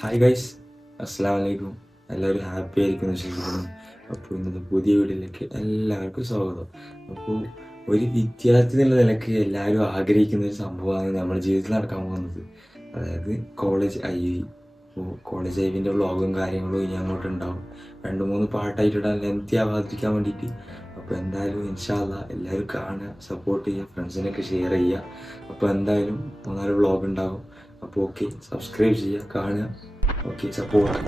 Hi guys, അസ്സലാമു അലൈക്കും. എല്ലാവരും ഹാപ്പി ആയിരിക്കും വിശ്വസിക്കുന്നു. അപ്പോൾ ഇന്നത്തെ പുതിയ വീഡിയോയിലേക്ക് എല്ലാവർക്കും സ്വാഗതം. അപ്പോൾ ഒരു വിദ്യാർത്ഥി എന്നുള്ള നിലയ്ക്ക് എല്ലാവരും ആഗ്രഹിക്കുന്ന ഒരു സംഭവമാണ് നമ്മുടെ ജീവിതത്തിൽ നടക്കാൻ പോകുന്നത്. അതായത് കോളേജ് ഐ വി. അപ്പോൾ കോളേജ് ഐ വിൻ്റെ വ്ളോഗും കാര്യങ്ങളും ഇനി അങ്ങോട്ട് ഉണ്ടാവും. 2-3 പാട്ടായിട്ടിടാൻ ലെങ്തി ആവാതിരിക്കാൻ വേണ്ടിയിട്ട്. അപ്പോൾ എന്തായാലും ഇൻഷാ അല്ലാഹ് എല്ലാവരും കാണുക, സപ്പോർട്ട് ചെയ്യുക, ഫ്രണ്ട്സിനൊക്കെ ഷെയർ ചെയ്യുക. അപ്പോൾ എന്തായാലും 3-4 വ്ളോഗ് ഉണ്ടാകും. അപ്പോൾ ഓക്കെ, സബ്സ്ക്രൈബ് ചെയ്യുക, കാണുക, ഓക്കെ, സപ്പോർട്ട്.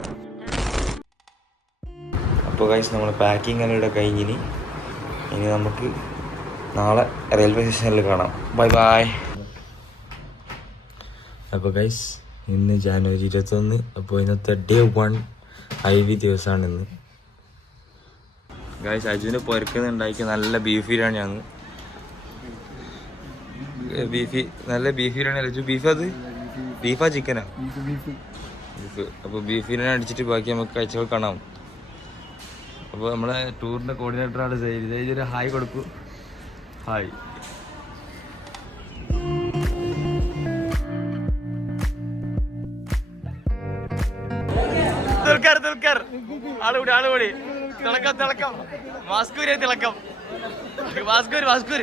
അപ്പോൾ ഗൈസ്, നമ്മൾ പാക്കിംഗ് എല്ലാം ഇവിടെ കഴിഞ്ഞിനി. ഇനി നമുക്ക് നാളെ റെയിൽവേ സ്റ്റേഷനിൽ കാണാം. Bye bye. അപ്പോൾ ഗൈസ്, ഇന്ന് ജനുവരി 21. അപ്പോൾ ഇന്നത്തെ ഡേ 1 ഐ വി ദിവസമാണ് ഇന്ന്. ഗൈസ്, അജുവിന് പൊരക്കുന്നുണ്ടാക്കി നല്ല ബീഫ് ബിരിയാണിയാണ്. നല്ല ബീഫ് ബിരിയാണി അല്ല ബീഫ്? അത് ബീഫാ ചിക്കനാ? ബീഫ്. അപ്പോൾ ബീഫ് ബിരിയാണി അടിച്ചിട്ട് ബാക്കി നമുക്ക് കഴിച്ചപ്പോൾ കാണാം. അപ്പോൾ നമ്മളെ ടൂറിൻ്റെ കോർഡിനേറ്ററാണ് സെയ്ദ്. ഒരു ഹായ് കൊടുക്കൂ. ഹായ്. ദുൽഖർ ആളുകൂടി തിളക്കം മാസ്കൂര് തിളക്കം മാസ്കൂര്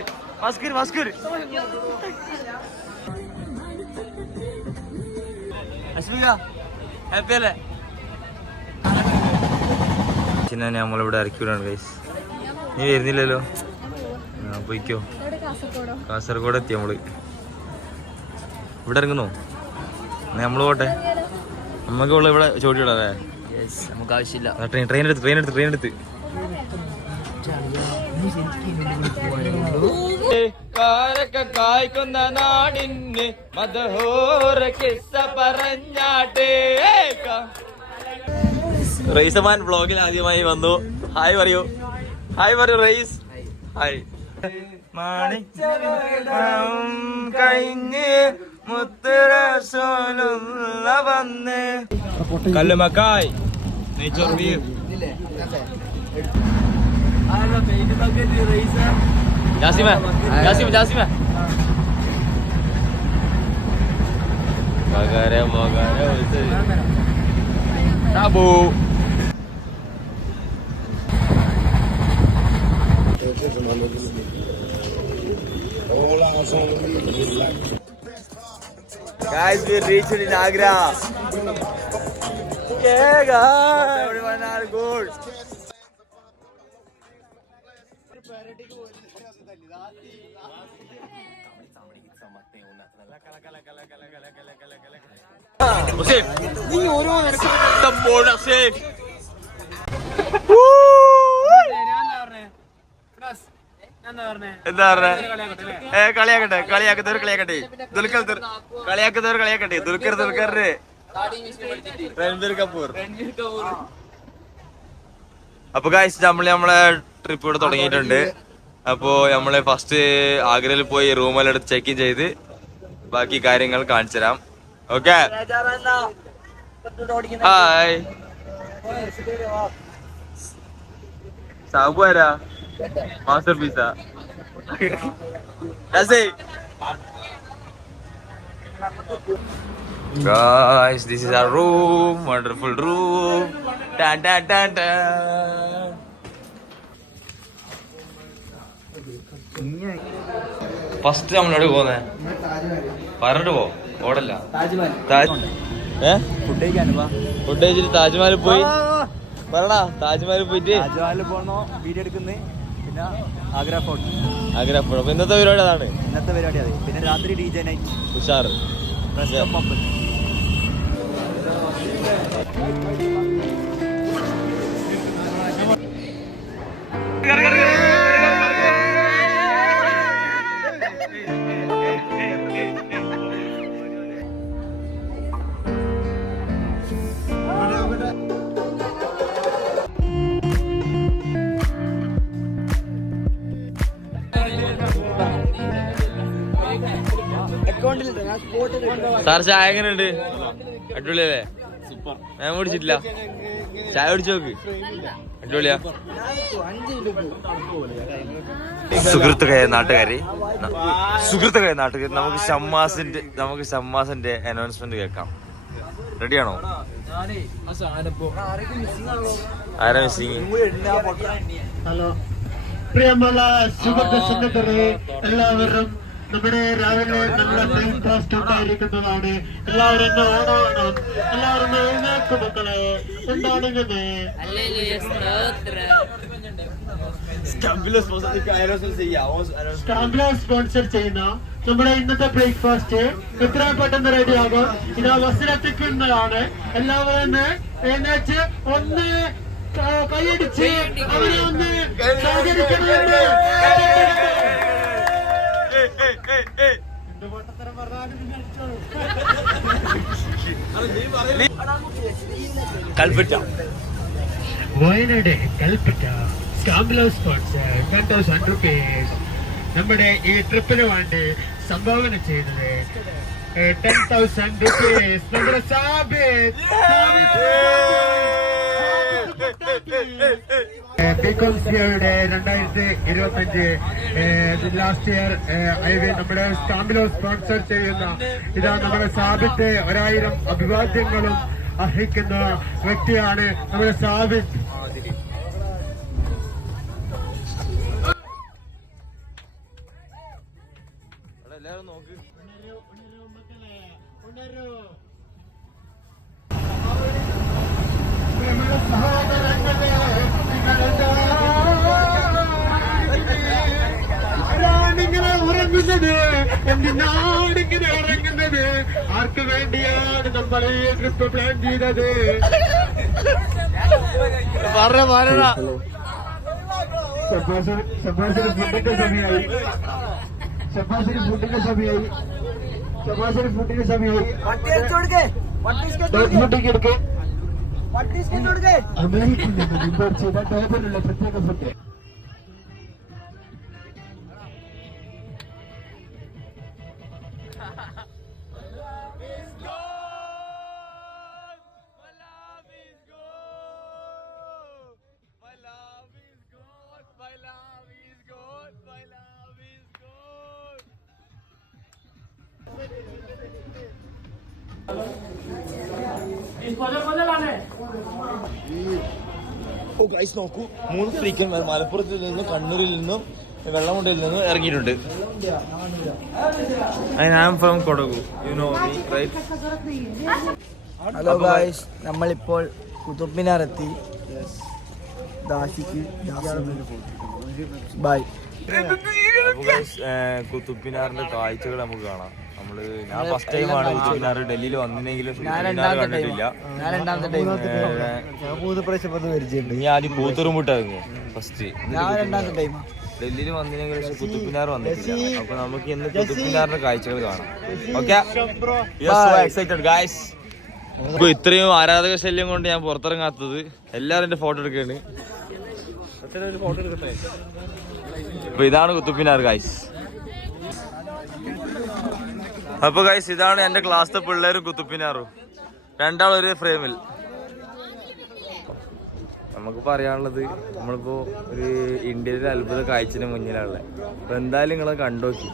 ഹാപ്പി അല്ലേ? നമ്മളിവിടെ ഇറക്കിവിടാണ് ഗൈസ്. നീ വരുന്നില്ലല്ലോ. പോയിക്കോ. കാസർഗോഡ് എത്തി നമ്മള്. ഇവിടെ ഇറങ്ങുന്നു. നമ്മള് പോട്ടെ. നമുക്ക് ഉള്ള ഇവിടെ ചോട്ടി വിടാല്ലേ? നമുക്ക് ആവശ്യമില്ല. ട്രെയിൻ എടുത്ത് കായ്ക്കുന്ന നാടിന് മദഹോര കിസ്സ പറഞ്ഞാട്ടേ. റൈസമാൻ വ്ളോഗിൽ ആദ്യമായി വന്നു. ഹായ് പറയൂ റൈസ്. ഹായ്. കഴിഞ്ഞ് മുത്തറസൂലുള്ള വന്ന് കല്ലുമക്കായ് നെയ്ച്ചോർ ബീഫ്. ജാസിമ ടാബു. Guys, we reached in Agra. Yeah, guys, everyone are good. എന്താ പറഞ്ഞേ? കളിയാക്കത്തവർ കളിയാക്കട്ടെ. ദുൽഖർ രൺബീർ കപൂർ. അപ്പൊ ഗൈസ്, നമ്മളെ ട്രിപ്പ് ഇവിടെ തുടങ്ങിയിട്ടുണ്ട്. അപ്പോ നമ്മള് ഫസ്റ്റ് ആഗ്രയിൽ പോയി റൂമെല്ലാം എടുത്ത് ചെക്ക് ഇൻ ചെയ്ത് ബാക്കി കാര്യങ്ങൾ കാണിച്ചു തരാം. Okay, hi. സാബു ആരാ? മാസ്റ്റർ പീസാ. Guys, this is our room, wonderful room. Tan. First നമ്മളോട് പോന്നെ പറഞ്ഞിട്ട് പോ, ഓടല്ല. ഫുഡ് കഴിച്ചിട്ട് താജ്മഹൽ പോയി. പറടാ, താജ്മഹൽ പോയിട്ട് താജ്മഹൽ പോണോ വീഡിയോ എടുക്കുന്നത്. പിന്നെ ആഗ്ര ഫോർട്ട്. അപ്പൊ ഇന്നത്തെ പരിപാടി അതാണ്. അതെ. പിന്നെ രാത്രി DJ നൈറ്റ് ഉഷാർ. സാർ, ചായ എങ്ങനെയുണ്ട്? അടിപൊളിയല്ലേ? ഞാൻ കുടിച്ചിട്ടില്ല. ചായ കുടിച്ചു നോക്ക്. അടിപൊളിയാ. സുഹൃത്തുക്കളായ നാട്ടുകാരെ നമുക്ക് ഷമ്മാസിന്റെ അനൗൺസ്മെന്റ് കേൾക്കാം. റെഡിയാണോ? ആരാ മിസ്സിങ്? ഹലോ പ്രിയമുള്ള സുഹൃത്ത് സംഘടരെ, എല്ലാവരും നമ്മുടെ രാവിലെ നല്ല ബ്രേക്ക്ഫാസ്റ്റ് ഉണ്ടായിരിക്കുന്നതാണ്. എല്ലാവരും ഓണമാണ്. എല്ലാവരും എഴുന്നേക്ക് മക്കളെ. എന്താണിങ്ങനെ സ്പോൺസർ ചെയ്യുന്ന നമ്മുടെ ഇന്നത്തെ ബ്രേക്ക്ഫാസ്റ്റ് എത്രയും പെട്ടെന്ന് റെഡിയാകും. ഇതാ ബസ്സിലെത്തിക്കുന്നതാണ്. എല്ലാവരും എഴുന്നേറ്റ് ഒന്ന് കൈയടിച്ച് അവരെ ഒന്ന് സഹകരിക്കണമെന്ന്. വയനാട് കൽപ്പറ്റ സ്കാംബ്ലോ സ്പോൺസർ 10,000 rupees. നമ്മുടെ ഈ ട്രിപ്പിന് വേണ്ടി സംഭാവന ചെയ്തത് 10,000 rupees നമ്മുടെ സാബിത് ബികോംസിയുടെ 2025 ലാസ്റ്റ് ഇയർ ഹൈവേ നമ്മുടെ സ്കാംബ്ലോ സ്പോൺസർ ചെയ്യുന്ന ഇതാ നമ്മുടെ സാബിത്ത് 1000 അഭിവാദ്യങ്ങളും അർഹിക്കുന്ന വ്യക്തിയാണ് നമ്മുടെ സാബിത്ത്. ആരാണിങ്ങനെ ഉറങ്ങുന്നത്? എന്തിനാണിങ്ങനെ ഉറങ്ങുന്നത്? ആർക്ക് വേണ്ടിയാണ് നമ്മൾ ഈ ട്രിപ്പ് പ്ലാൻ ചെയ്തത്? ഷബ്ബാസിന് ഫുഡിന്റെ സമയമായി. ഷബ്ബാസിന് ഫുഡിന്റെ സമയമായി. ഫുഡിക്ക് എടുക്കേ അമേരിക്കയിൽ നിന്ന് ഇമ്പോർട്ട് ചെയ്ത ടേബിളിലുള്ള പ്രത്യേക ഫുഡ്. നോക്കൂ, 3 ഫ്രീക്കൻ മലപ്പുറത്തിൽ നിന്നും കണ്ണൂരിൽ നിന്നും വെള്ളമുണ്ടയിൽ നിന്നും ഇറങ്ങിയിട്ടുണ്ട്. Kodagu, you know me, right? Hello guys, നമ്മളിപ്പോൾ കുതുബ് മിനാർ എത്തി. ബൈ. കുതുബ് മിനാറിന്റെ കാഴ്ചകൾ നമുക്ക് കാണാം. ഞാൻ ഫസ്റ്റ് ടൈമാണ് കുതുബ് മിനാർ ഡൽഹിയിൽ വന്നില്ലെങ്കിലും കണ്ടിട്ടില്ല. നീ ആദ്യം പൂത്തുറുമുട്ടായിരുന്നു ഫസ്റ്റ്. ഡൽഹിയിൽ വന്നില്ലെങ്കിലും കുതുബ് മിനാർ വന്നിട്ടില്ല. അപ്പൊ നമുക്ക് ഇന്ന് കുതുബ് മിനാറിന്റെ കാഴ്ചകൾ കാണാം. Okay, excited guys. ഇപ്പൊ ഇത്രയും ആരാധക ശല്യം കൊണ്ട് ഞാൻ പുറത്തിറങ്ങാത്തത്. എല്ലാരും എന്റെ ഫോട്ടോ എടുക്കുകയാണ്. അപ്പൊ ഇതാണ് കുതുബ് മിനാർ ഗായ്സ്. അപ്പൊ ഗൈസ്, ഇതാണ് എന്റെ ക്ലാസ്സിലെ പിള്ളേരും കുതുബ് മിനാറും. രണ്ടാളും ഒരേ ഫ്രെയിമിൽ. നമുക്ക് പറയാനുള്ളത്, നമ്മളിപ്പോ ഒരു ഇന്ത്യയിലെ അത്ഭുത കാഴ്ചന് മുന്നിലാണുള്ളത്. അപ്പൊ എന്തായാലും നിങ്ങളെ കണ്ടോക്കി.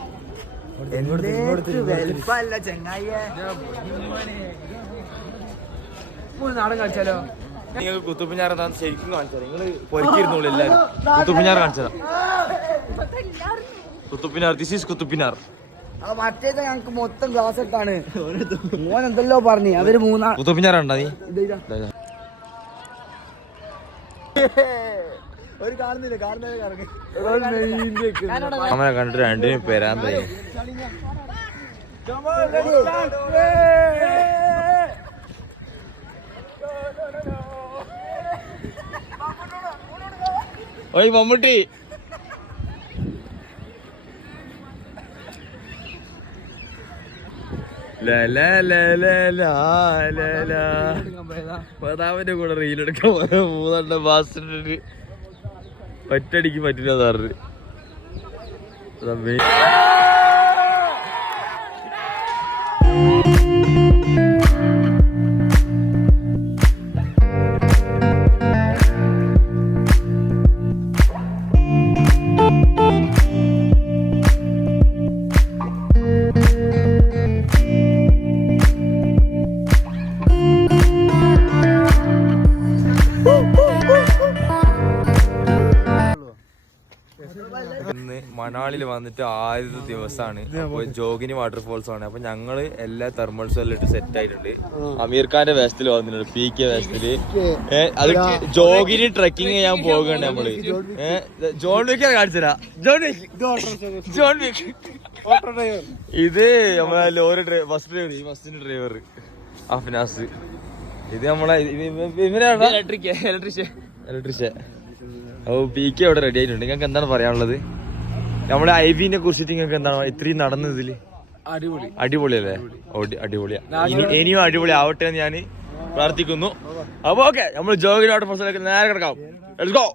നിങ്ങൾക്ക് കുതുബ് മിനാർ എന്താണെന്ന് ശരിക്കും കാണിച്ചാൽ നിങ്ങള് പൊരിക്കിരുന്നോളൂ. എല്ലാരും കുതുബ് മിനാർ കാണിച്ചതാ. Qutub Minar, this is Qutub Minar. മറ്റേത് ഞങ്ങക്ക് മൊത്തം ഗ്ലാസ് എടുത്താണ്. മോൻ എന്തല്ലോ പറഞ്ഞു. അവര് മൂന്നാം കുതുബ് മിനാർ ഉണ്ടോ നീ? ഒരു കാണുന്നില്ല, കാണുന്നവരെ അവനെ കണ്ടിട്ട് രണ്ടിനും പെരാൻ തരും. ഓയ് മമ്മൂട്ടി, പതാവിന്റെ കൂടെ റീലെടുക്കാൻ 3 ബാസിന്റെ ഒറ്റടിക്ക് പറ്റില്ല സാറ്. മണാലിയിൽ വന്നിട്ട് ആദ്യത്തെ ദിവസമാണ്. അപ്പൊ ജോഗിനി വാട്ടർഫോൾസ് ആണ്. അപ്പൊ ഞങ്ങള് എല്ലാ തെർമൽസും എല്ലാം ഇട്ട് സെറ്റ് ആയിട്ടുണ്ട്. അമീർ ഖാന്റെ വേസ്റ്റിൽ വന്നിട്ടുണ്ട്, PK വേസ്റ്റില്. അത് ജോഗിനി ട്രെക്കിങ് ചെയ്യാൻ പോകുന്നുണ്ട് നമ്മള്. John Wick കാണിച്ചതാ. ജോൺ വിക്ക് ഇത് നമ്മളെ ലോറി ബസ്സിന്റെ ഡ്രൈവർ അഫ്നാസ്. ഇത് നമ്മളെ ഇലക്ട്രീഷ്യൻ. അപ്പൊ PK അവിടെ റെഡി ആയിട്ടുണ്ട്. നിങ്ങൾക്ക് എന്താണ് പറയാനുള്ളത്? നമ്മുടെ IBനെ കുറിച്ചിട്ട് നിങ്ങൾക്ക് എന്താണ് ഇത്രയും നടന്നതില്? അടിപൊളിയല്ലേ? അടിപൊളിയാ. ഇനിയും അടിപൊളി ആവട്ടെ എന്ന് ഞാൻ പ്രാർത്ഥിക്കുന്നു. അപ്പൊ ഓക്കെ, നമ്മൾ ജോഗിനി വാട്ടർഫോൾസിലേക്ക് നേരെ കിടക്കാം. Let's go.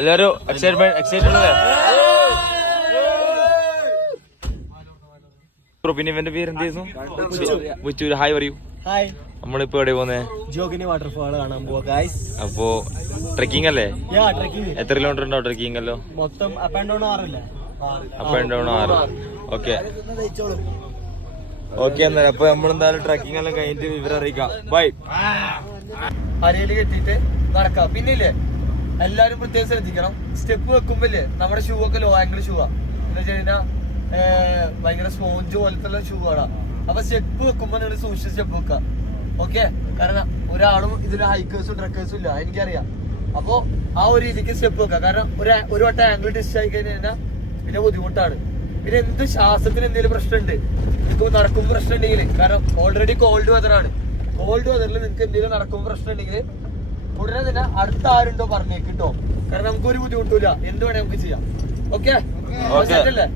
എല്ലാരും എക്സൈറ്റഡ് അല്ലേ? പിന്നെ ഇവന്റെ പേര് എന്തായിരുന്നു? ഹായ് പറയൂ. ഹായ്, നമ്മളിപ്പോ എവിടെ പോന്നെ? ജോഗിനി വാട്ടർഫാൾ കാണാൻ പോവാ ഗൈസ്. അപ്പോ ട്രെക്കിംഗ് അല്ലേ? എത്ര കിലോമീറ്റർ ഉണ്ടാവും ട്രെക്കിംഗ്? അല്ലോ മൊത്തം up and down 6 up and down 6. Okay എന്നാലും അപ്പൊ നമ്മളെന്തായാലും ട്രെക്കിംഗ് എല്ലാം കഴിഞ്ഞിട്ട് വിവരം അറിയിക്കാം. ബൈ. അരയില് കെട്ടിട്ട് നടക്കാം. പിന്നില്ലേ എല്ലാരും പ്രത്യേകം ശ്രദ്ധിക്കണം, സ്റ്റെപ്പ് വെക്കുമ്പോല്ലേ നമ്മുടെ ഷൂ ഒക്കെ ലോ ആംഗിൾ ഷൂ ആ. എന്ന് വെച്ച് കഴിഞ്ഞാൽ ഭയങ്കര സ്പോഞ്ച് പോലത്തെ ഷൂ ആണ്. അപ്പൊ സ്റ്റെപ്പ് വെക്കുമ്പോ നിങ്ങൾ സൂക്ഷിച്ച് സ്റ്റെപ്പ് വെക്കുക. ഓക്കെ, കാരണം ഒരാളും ഇതില് ഹൈക്കേഴ്സും ട്രക്കേഴ്സും ഇല്ല, എനിക്കറിയാം. അപ്പൊ ആ ഒരു രീതിക്ക് സ്റ്റെപ്പ് വെക്കുക. കാരണം ഒരു വട്ടം ആംഗിൾ ഡിസ്റ്റ് ആയി കഴിഞ്ഞാൽ പിന്നെ ബുദ്ധിമുട്ടാണ്. പിന്നെ എന്ത് ശ്വാസത്തിന് എന്തെങ്കിലും പ്രശ്നമുണ്ട്, നിങ്ങൾക്ക് നടക്കുമ്പോൾ പ്രശ്നം ഉണ്ടെങ്കിൽ, കാരണം ഓൾറെഡി കോൾഡ് വെതറാണ്. കോൾഡ് വെതറിൽ നിങ്ങൾക്ക് എന്തെങ്കിലും നടക്കുമ്പോൾ പ്രശ്നം ഉണ്ടെങ്കിൽ ഉടനെ തന്നെ അടുത്ത ആരുണ്ടോ പറഞ്ഞേക്ക് കേട്ടോ. കാരണം നമുക്ക് ഒരു ബുദ്ധിമുട്ടില്ല, എന്ത് വേണേ നമുക്ക് ചെയ്യാം. ഓക്കെ അല്ലേ?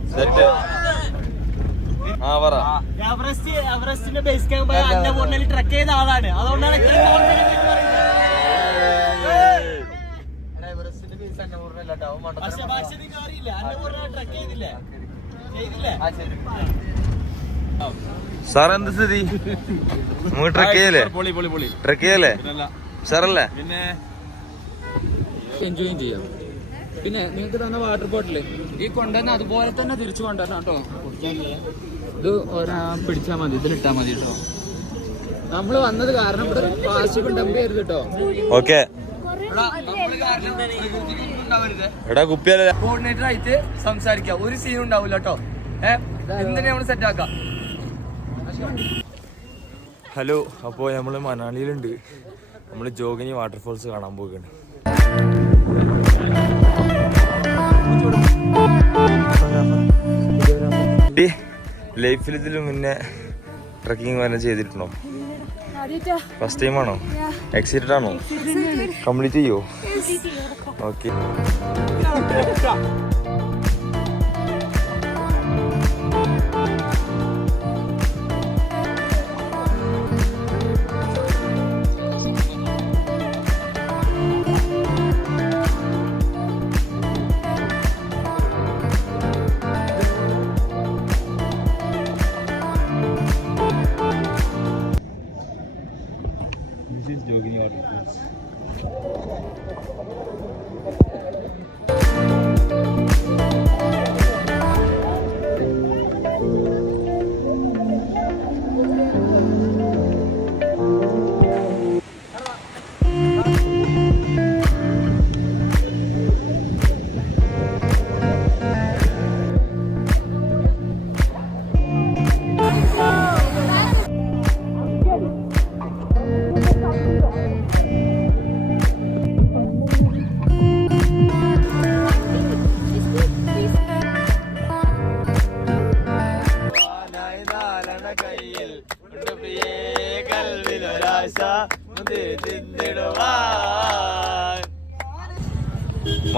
എവറസ്റ്റിന്റെ ബേസ് ക്യാമ്പ് അന്നപൂർണ്ണയിൽ ട്രക്ക് ചെയ്ത ആളാണ്. അതുകൊണ്ടാണ് എവറസ്റ്റിന്റെ ബേസ് അന്നപൂർണ്ണ ട്രക്ക് ചെയ്തില്ലേ? സാർ എന്ത് സ്ഥിതി? നമുക്ക് ട്രക്ക് ചെയ്യല്ലേ? ട്രക്ക് ചെയ്യല്ലേ സാറല്ലേ? പിന്നെ എൻജോയും ചെയ്യാം. പിന്നെ നിങ്ങൾക്ക് തന്ന വാട്ടർ ബോട്ടില് ഈ കൊണ്ടുവന്ന അതുപോലെ തന്നെ തിരിച്ചു കൊണ്ടുവരണം കേട്ടോ. ഇത് പിടിച്ചാൽ മതി, ഇതിലിട്ടാ മതി കേട്ടോ. നമ്മള് വന്നത് കാരണം ഇവിടെ പ്ലാസ്റ്റിക് ഡംപ് ചെയ്യരുത് കേട്ടോ. ഓക്കെ. എടാ കുപ്പിയല്ലേ കോർഡിനേറ്റർ ആയിട്ട് സംസാരിക്കാം, ഒരു സീൻ ഉണ്ടാവില്ല കേട്ടോ. എന്തിനാ നമ്മള് സെറ്റ് ആക്കാം. ഹലോ, അപ്പോൾ നമ്മൾ മണാലിയിലുണ്ട്. നമ്മൾ ജോഗിനി വാട്ടർഫോൾസ് കാണാൻ പോവുകയാണ്. ലൈഫിൽ ഇതിന് മുന്നേ ട്രക്കിംഗ് വല്ല ചെയ്തിട്ടുണ്ടോ? ഫസ്റ്റ് ടൈം ആണോ? എക്സൈറ്റഡ് ആണോ? കംപ്ലീറ്റ് ചെയ്യോ? ഓക്കെ.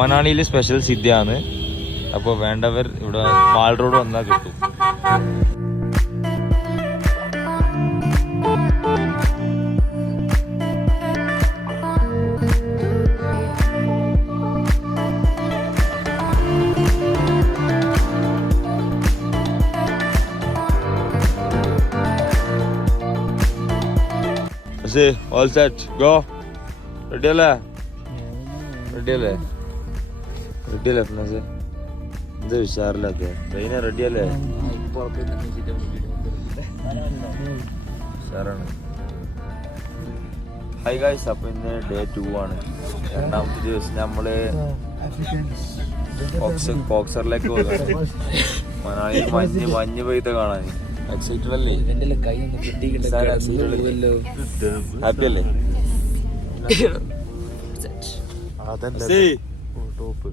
മണാലിയിലെ സ്പെഷ്യൽ സിദ്ധിയാണ്. അപ്പോൾ വേണ്ടവർ ഇവിടെ മാൾ റോഡ് വന്നാൽ കിട്ടും. All set go. റെഡി അല്ലേ? റെഡി അല്ലേ? റെഡി അല്ലേ ഫ്രണ്ട്സ്? ഇത് ഉഷാറില്ലാത്ത ട്രെയിന റെഡി അല്ലേ? ഉഷാറാണ്. ഹൈ ഗൈസ്, അപ്പോൾ ഇന്ന് Day 2 ആണ്. രണ്ടാമത്തെ ദിവസം നമ്മള് ബോക്സറിലേക്ക് പോകുന്നു. മനാലി മഞ്ഞ് പെയ്ത കാണാൻ എക്സൈറ്റഡ് അല്ലേ? ഹാപ്പി അല്ലേ? ടോപ്പ്.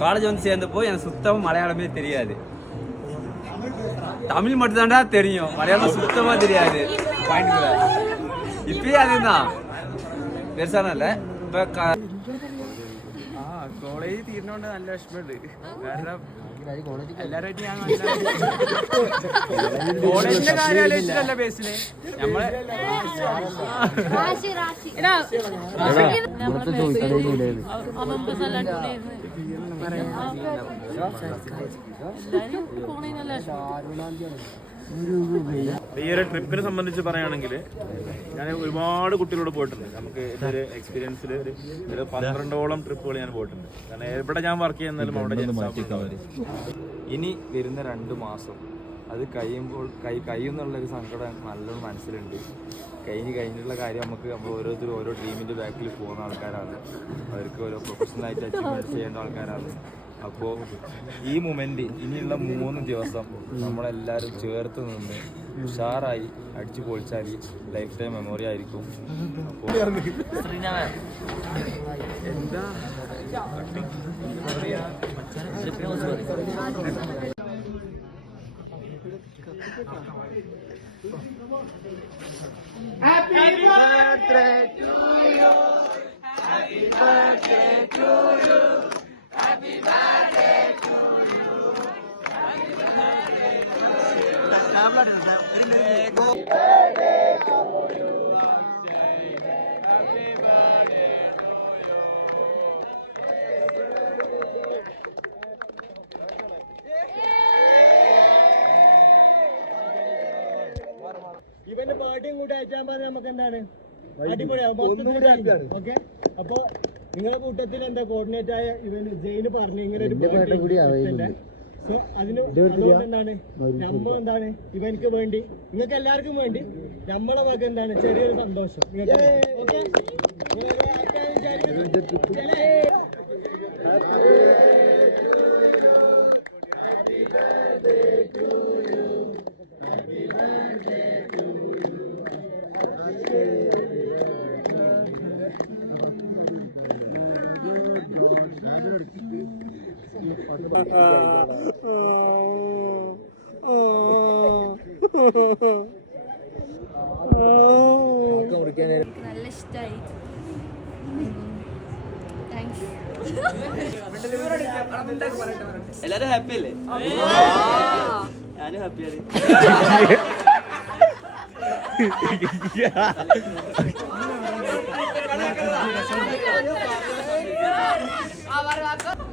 காலேஜ் வந்து சேர்ந்தப்போ எனக்கு சுத்தமாக மலையாளமே தெரியாது. தமிழ் மட்டும்தான்டா தெரியும், மலையாளம் சுத்தமாக தெரியாது. பாயிண்ட் இப்பயே அதுதான் பெருசான இல்லை. இப்போ കോളേജ് തീർന്നോണ്ട് നല്ല വിഷമമുണ്ട്. കാരണം എല്ലാവരുമായിട്ട് ഞാൻ കോളേജിന്റെ കാര്യം ആലോചിച്ചിട്ടല്ല ബേസില് നമ്മളെ ഈ ഒരു ട്രിപ്പിനെ സംബന്ധിച്ച് പറയുകയാണെങ്കിൽ ഞാൻ ഒരുപാട് കുട്ടികളോട് പോയിട്ടുണ്ട്. നമുക്ക് ഇതൊരു എക്സ്പീരിയൻസിൽ ഒരു 12ഓളം ട്രിപ്പുകൾ ഞാൻ പോയിട്ടുണ്ട്. കാരണം എവിടെ ഞാൻ വർക്ക് ചെയ്യുന്നാലും അവിടെ ഇനി വരുന്ന 2 മാസം അത് കഴിയുമ്പോൾ കഴിയുന്നുള്ളൊരു സങ്കടം നല്ലോണം മനസ്സിലുണ്ട്. കഴിഞ്ഞിട്ടുള്ള കാര്യം നമ്മൾ ഓരോരുത്തരും ഓരോ ഡ്രീമിൻ്റെ ബാക്കിൽ പോകുന്ന ആൾക്കാരാണ്. അവർക്ക് ഓരോ പ്രൊഫഷണലായിട്ട് അച്ചീവ്മെൻറ്റ് ചെയ്യേണ്ട ആൾക്കാരാണ്. അപ്പോൾ ഈ മൊമെൻ്റ് ഇനിയുള്ള 3 ദിവസം നമ്മളെല്ലാവരും ചേർത്ത് നിന്ന് ഉഷാറായി അടിച്ചു പൊളിച്ചാൽ ലൈഫ് ടൈം മെമ്മറി ആയിരിക്കും. അപ്പോൾ എന്താ Happy birthday to you. Happy birthday to you. Happy birthday to you. Happy birthday to you. Happy birthday to you. Happy birthday to you. ഇവന്റെ പാർട്ടിയും കൂടി അയച്ചാൽ മതി. നമുക്ക് എന്താണ് അടിപൊളിയാവും. ഓക്കെ, അപ്പൊ നിങ്ങളുടെ കൂട്ടത്തിൽ എന്താ കോർഡിനേറ്റ് ആയ ഇവന് ജയിന് പറഞ്ഞു ഇങ്ങനെ ഒരു സോ അതിന് അതുകൊണ്ട് എന്താണ് നമ്മളെന്താണ് ഇവനക്ക് വേണ്ടി നിങ്ങൾക്ക് എല്ലാവർക്കും വേണ്ടി നമ്മളെ വക എന്താണ് ചെറിയൊരു സന്തോഷം നിങ്ങൾക്ക്. ഓക്കെ, നല്ല ഇഷ്ടായി. താങ്ക്സ്. എല്ലാരും ഹാപ്പി അല്ലേ? ഞാനും ഹാപ്പിയാണ്.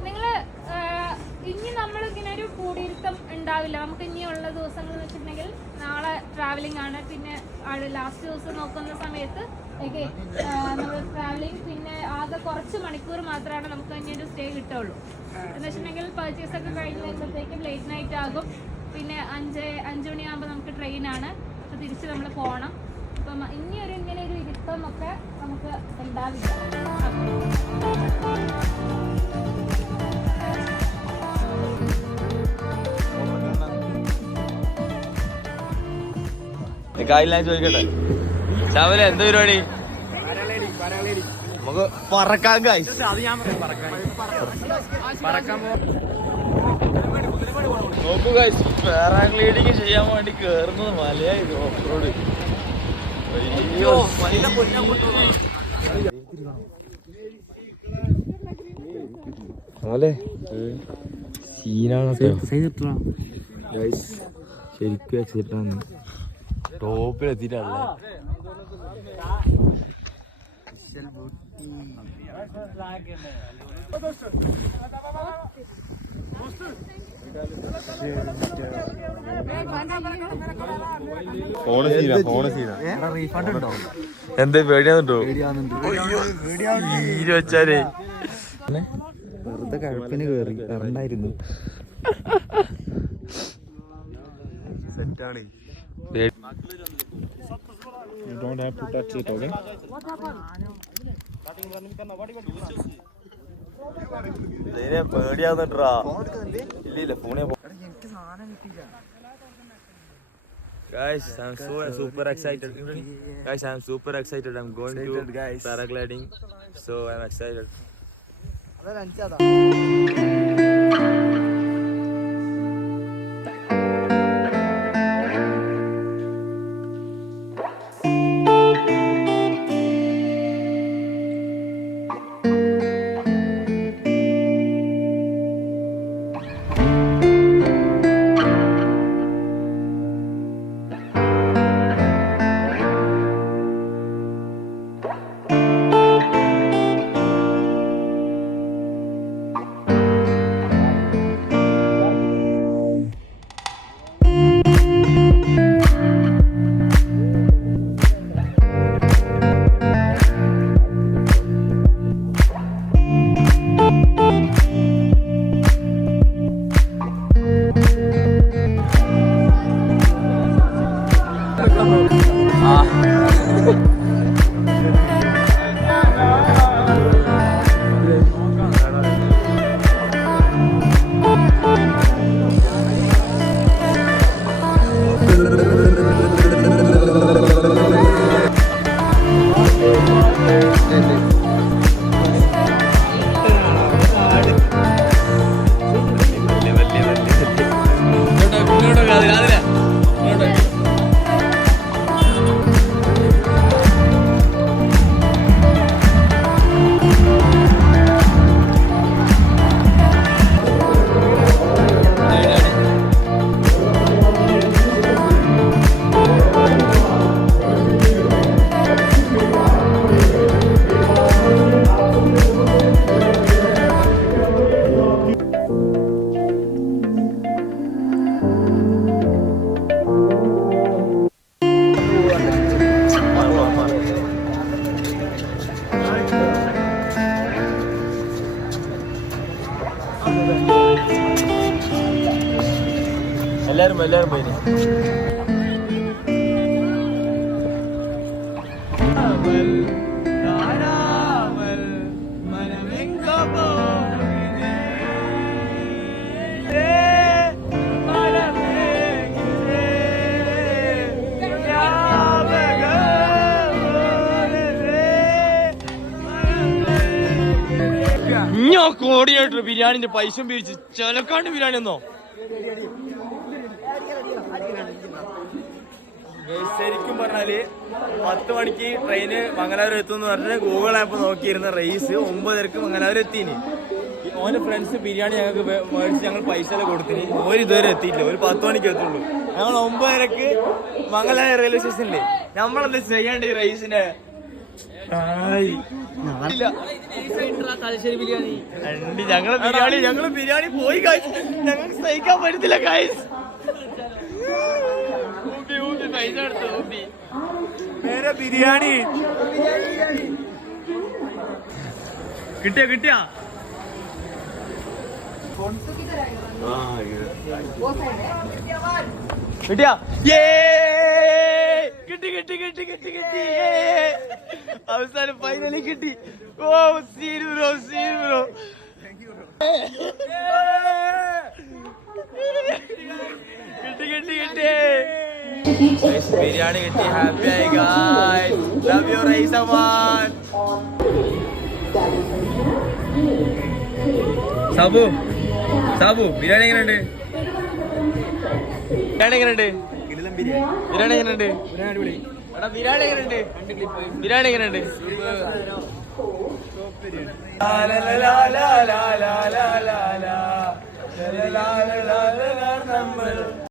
നിങ്ങള് ഇനി നമ്മളിങ്ങനെ ഒരു കൂടിയിരുത്തം ഉണ്ടാവില്ല. നമുക്ക് ഇനിയുള്ള ദിവസങ്ങൾ എന്ന് വെച്ചിട്ടുണ്ടെങ്കിൽ നാളെ ട്രാവലിംഗ് ആണ്. പിന്നെ ലാസ്റ്റ് ദിവസം നോക്കുന്ന സമയത്ത് നമ്മൾ ട്രാവലിംഗ് പിന്നെ ആകെ കുറച്ച് മണിക്കൂർ മാത്രമാണ് നമുക്ക് ഇനി ഒരു സ്റ്റേ കിട്ടുള്ളൂ. എന്ന് വെച്ചിട്ടുണ്ടെങ്കിൽ പർച്ചേസ് ഒക്കെ കഴിഞ്ഞ് വരുമ്പോഴത്തേക്കും ലേറ്റ് നൈറ്റ് ആകും. പിന്നെ 5 മണിയാകുമ്പോൾ നമുക്ക് ട്രെയിനാണ്. അപ്പോൾ തിരിച്ച് നമ്മൾ പോകണം. അപ്പം ഇങ്ങനെ ഒരു ഇരുത്തം ഒക്കെ നമുക്ക് ഉണ്ടാവില്ല. കാര്യം ചോദിക്കട്ടെ, ശാമല എന്താ പരിപാടി? നമുക്ക് പറക്കാൻ guys. അത് ഞാൻ പറക്കാൻ നോക്കൂ guys, പാരാഗ്ലൈഡിങ് ചെയ്യാൻ വേണ്ടി കേറുന്നത് മലയായി ഓഫ് റോഡ്. സീനാണ് ശരിക്കും എക്സൈറ്റാണ്. ടോപ്പിലെത്തിയിട്ടല്ലേ എന്താ പേടിയാന്നിട്ടോ വെച്ചാലേ വെറുതെ കഴുപ്പിന് കേറി കറണ്ടായിരുന്നു. സെറ്റാണ്. പേടിയാന്നിട്ടാ ഇല്ല ഫോണെ. Guys, I'm super excited. Guys, I'm super excited. I'm going to paragliding, so I'm excited. എല്ലാരും പോയി. ഞാൻ കോടിയായിട്ട് ബിരിയാണിന്റെ പൈസ പിരിച്ച് ചിലക്കാണ്ട് ബിരിയാണി ഒന്നോ. ശരിക്കും പറഞ്ഞാല് 10 മണിക്ക് ട്രെയിന് മംഗലാപുരം എത്തുമെന്ന് പറഞ്ഞ് ഗൂഗിൾ ആപ്പ് നോക്കിയിരുന്ന റേസ് 9:30 മംഗലാപുരം എത്തിന്. ഓന്റെ ഫ്രണ്ട്സ് ബിരിയാണി ഞങ്ങൾക്ക് മേടിച്ച് ഞങ്ങൾ പൈസ കൊടുത്തിന്. ഇതുവരെ എത്തിയില്ല. ഒരു 10 മണിക്ക് എത്തുള്ളൂ. ഞങ്ങൾ 9:30 മംഗലാപുരം റെയിൽവേ സ്റ്റേഷനില്. നമ്മളെന്താ ചെയ്യേണ്ട ഈ റേസിന്റെ? ഞങ്ങള് ബിരിയാണി പോയി കായ്സ്. ഞങ്ങൾക്ക് സഹിക്കാൻ പറ്റത്തില്ല കായ്സ്. ബിരിയാണി കിട്ടിയ കിട്ടി അവസാനം ഫൈനലി കിട്ടി. Oh scene bro. കിട്ടി ബിരിയാണി കിട്ടി. ഹാപ്പി ആയി guys. Love you Rais Aman. Sabu Sabu biryani എങ്ങനെയുണ്ട്? ബിരിയാണി എങ്ങനെയുണ്ട്? ബിരിയാണി എങ്ങനെയുണ്ട്? എടാ ബിരിയാണി എങ്ങനെയുണ്ട്? ബിരിയാണി എങ്ങനെയുണ്ട്? നമ്മൾ